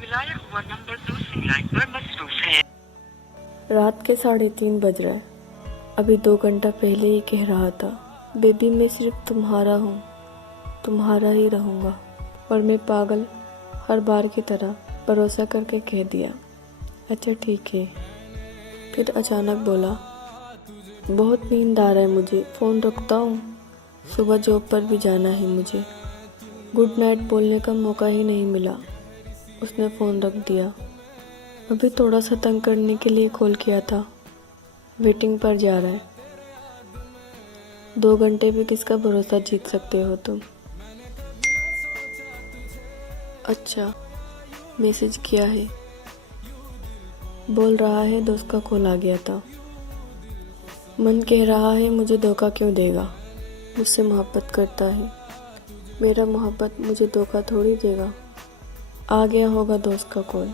मिलाया हुआ नंबर दूसरी लाइन पर मसरूफ है। रात के 3:30 बज रहे। अभी 2 घंटा पहले ही कह रहा था, बेबी मैं सिर्फ तुम्हारा हूँ, तुम्हारा ही रहूँगा। और मैं पागल हर बार की तरह भरोसा करके कह दिया, अच्छा ठीक है। फिर अचानक बोला, बहुत नींद आ रहा है मुझे, फ़ोन रखता हूँ, सुबह जॉब पर भी जाना है मुझे। गुड नाइट बोलने का मौका ही नहीं मिला, उसने फ़ोन रख दिया। अभी थोड़ा सा तंग करने के लिए कॉल किया था, वेटिंग पर जा रहा है। 2 घंटे भी किसका भरोसा जीत सकते हो तुम। अच्छा, मैसेज किया है, बोल रहा है दोस्त का कॉल आ गया था। मन कह रहा है मुझे धोखा क्यों देगा, मुझसे मोहब्बत करता है, मेरा मोहब्बत मुझे धोखा थोड़ी देगा। आ गया होगा दोस्त का कॉल।